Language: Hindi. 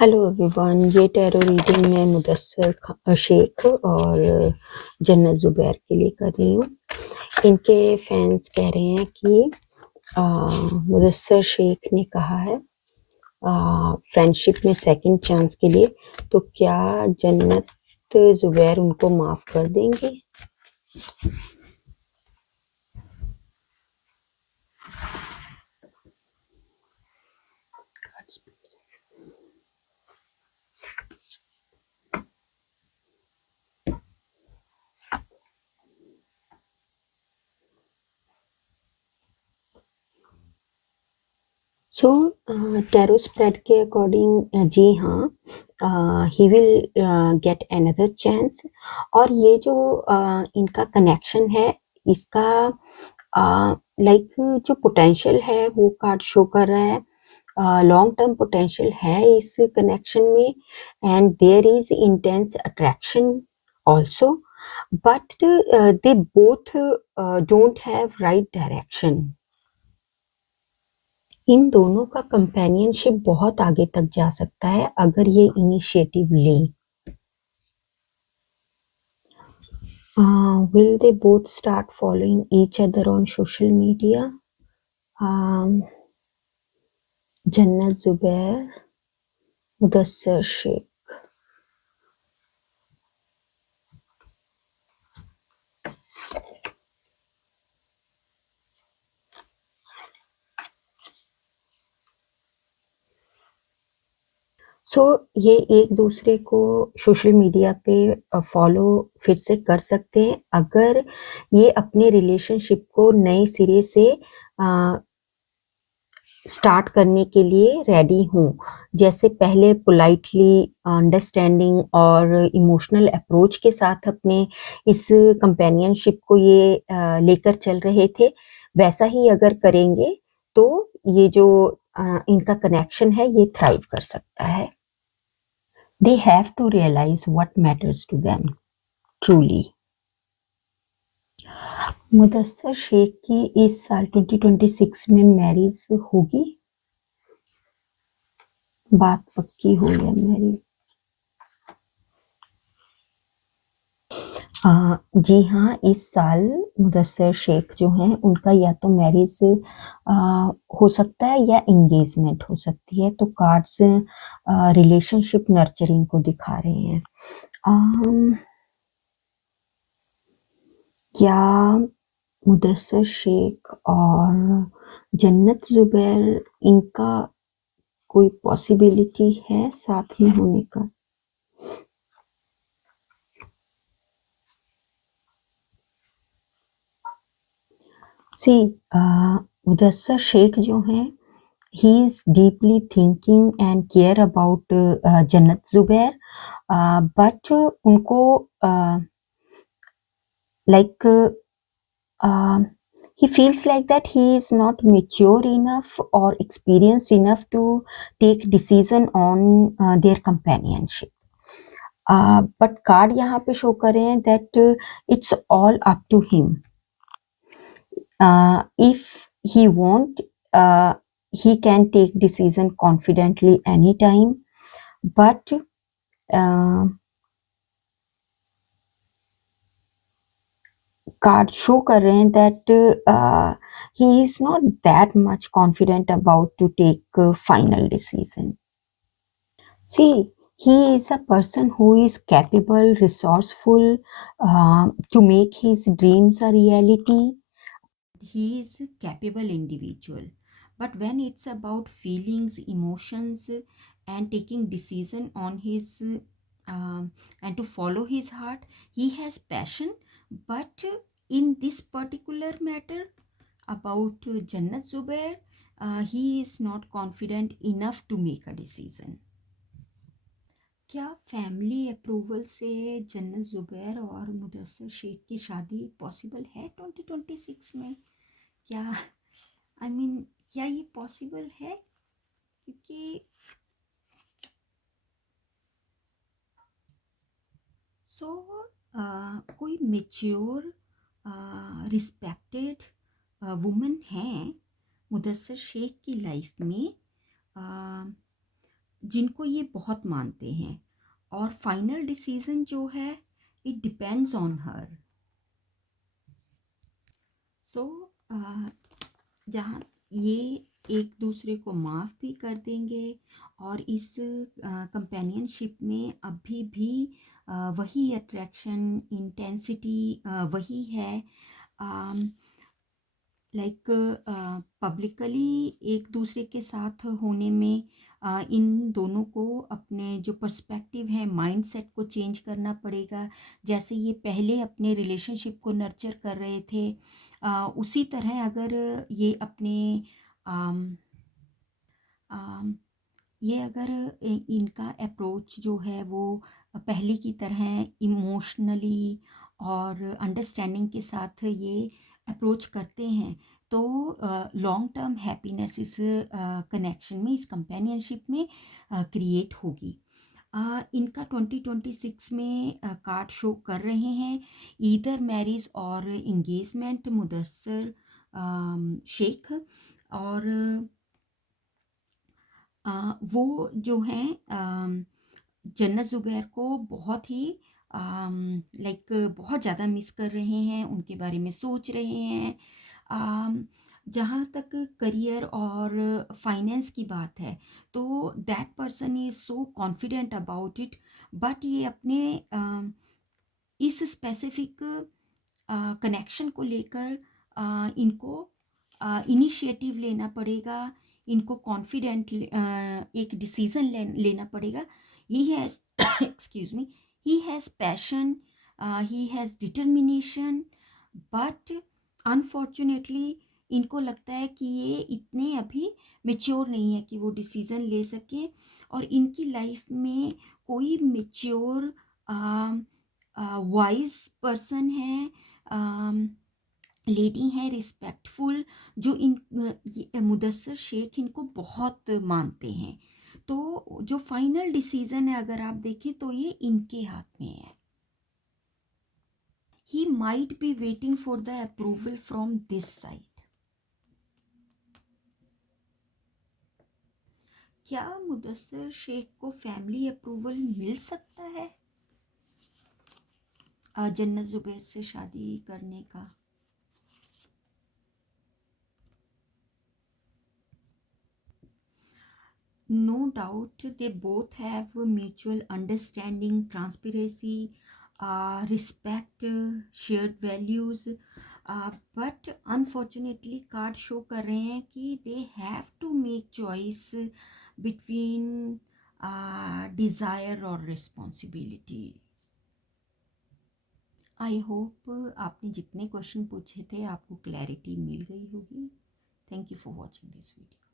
हेलो एवरीवन, ये टैरो रीडिंग मैं मुदस्सर शेख और जन्नत ज़ुबैर के लिए कर रही हूँ। इनके फैंस कह रहे हैं कि मुदस्सर शेख ने कहा है फ्रेंडशिप में सेकंड चांस के लिए, तो क्या जन्नत ज़ुबैर उनको माफ़ कर देंगे? सो टैरो स्प्रेड के अकॉर्डिंग जी हाँ, he will get another chance. और ये जो इनका कनेक्शन है, इसका लाइक जो पोटेंशियल है वो कार्ड शो कर रहा है। लॉन्ग टर्म पोटेंशियल है इस कनेक्शन में, and there is intense attraction also, but they both don't have right direction. इन दोनों का कंपेनियनशिप बहुत आगे तक जा सकता है अगर ये इनिशिएटिव लें। Will they both start following each other on social media? जन्नत ज़ुबैर, मुदस्सर शेख। ये एक दूसरे को सोशल मीडिया पे फॉलो फिर से कर सकते हैं अगर ये अपने रिलेशनशिप को नए सिरे से स्टार्ट करने के लिए रेडी हूँ। जैसे पहले पोलाइटली, अंडरस्टैंडिंग और इमोशनल अप्रोच के साथ अपने इस कंपेनियनशिप को ये लेकर चल रहे थे, वैसा ही अगर करेंगे तो ये जो इनका कनेक्शन है ये थ्राइव कर सकता है। They have to realize what matters to them truly. Mudassar Sheikh की इस साल 2026 में मैरिज होगी? बात पक्की हो या मैरिज? जी हाँ, इस साल मुदस्सर शेख जो हैं उनका या तो मैरिज हो सकता है या एंगेजमेंट हो सकती है। तो कार्ड्स रिलेशनशिप नर्चरिंग को दिखा रहे हैं। क्या मुदस्सर शेख और जन्नत ज़ुबैर, इनका कोई पॉसिबिलिटी है साथ में होने का? सी मुदस्सर शेख जो हैं, he is deeply thinking and care about जन्नत ज़ुबैर, but उनको like he feels like that he is not mature enough or experienced enough to take decision on their companionship. But card यहाँ पे शो कर रहे हैं that it's all up to him. If he want, he can take decision confidently anytime, but card show कर रहे हैं that he is not that much confident about to take a final decision. See, he is a person who is capable, resourceful, to make his dreams a reality. He is a capable individual, but when it's about feelings, emotions, and taking decision on his and to follow his heart, he has passion. But in this particular matter about Jannat Zubair, he is not confident enough to make a decision. क्या फैमिली अप्रूवल से जन्नत ज़ुबैर और मुदस्सर शेख की शादी पॉसिबल है 2026 में? क्या क्या ये पॉसिबल है? क्योंकि कोई मेच्योर रिस्पेक्टेड वुमन हैं मुदस्सर शेख की लाइफ में, जिनको ये बहुत मानते हैं, और फाइनल डिसीजन जो है इट डिपेंड्स ऑन हर। सो जहाँ ये एक दूसरे को माफ़ भी कर देंगे, और इस कंपेनियनशिप में अभी भी वही अट्रैक्शन, इंटेंसिटी वही है। लाइक पब्लिकली एक दूसरे के साथ होने में इन दोनों को अपने जो पर्सपेक्टिव है, माइंडसेट को चेंज करना पड़ेगा। जैसे ये पहले अपने रिलेशनशिप को नर्चर कर रहे थे, उसी तरह अगर ये अपने आम, आम, ये अगर इनका अप्रोच जो है वो पहले की तरह इमोशनली और अंडरस्टैंडिंग के साथ ये अप्रोच करते हैं, तो लॉन्ग टर्म हैप्पीनेस इस कनेक्शन में, इस कंपेनियनशिप में क्रिएट होगी। इनका 2026 में कार्ड शो कर रहे हैं ईदर मैरिज और इंगेजमेंट मुदस्सर शेख। और वो जो हैं जन्नत ज़ुबैर को बहुत ही लाइक बहुत ज़्यादा मिस कर रहे हैं, उनके बारे में सोच रहे हैं। जहाँ तक करियर और फाइनेंस की बात है, तो that person is so confident about it, but ये अपने इस स्पेसिफिक कनेक्शन को लेकर इनको इनिशिएटिव लेना पड़ेगा, इनको कॉन्फिडेंट एक डिसीजन लेना पड़ेगा। He has excuse me, he has passion, he has determination, but unfortunately इनको लगता है कि ये इतने अभी मेच्योर नहीं है कि वो डिसीज़न ले सकें, और इनकी लाइफ में कोई मेच्योर वाइज पर्सन है, लेडी हैं रिस्पेक्टफुल, जो मुदस्सर शेख इनको बहुत मानते हैं। तो जो फाइनल डिसीजन है अगर आप देखें तो ये इनके हाथ में है। He might be waiting for the approval from this side. क्या मुदस्सर शेख को फैमिली अप्रूवल मिल सकता है जन्नत जुबैर से शादी करने का? No doubt, they both have mutual understanding, transparency, respect, shared values. But unfortunately, card show कर रहे हैं कि they have to make choice between desire और responsibility. आई होप आपने जितने क्वेश्चन पूछे थे आपको क्लैरिटी मिल गई होगी। Thank you for watching this video.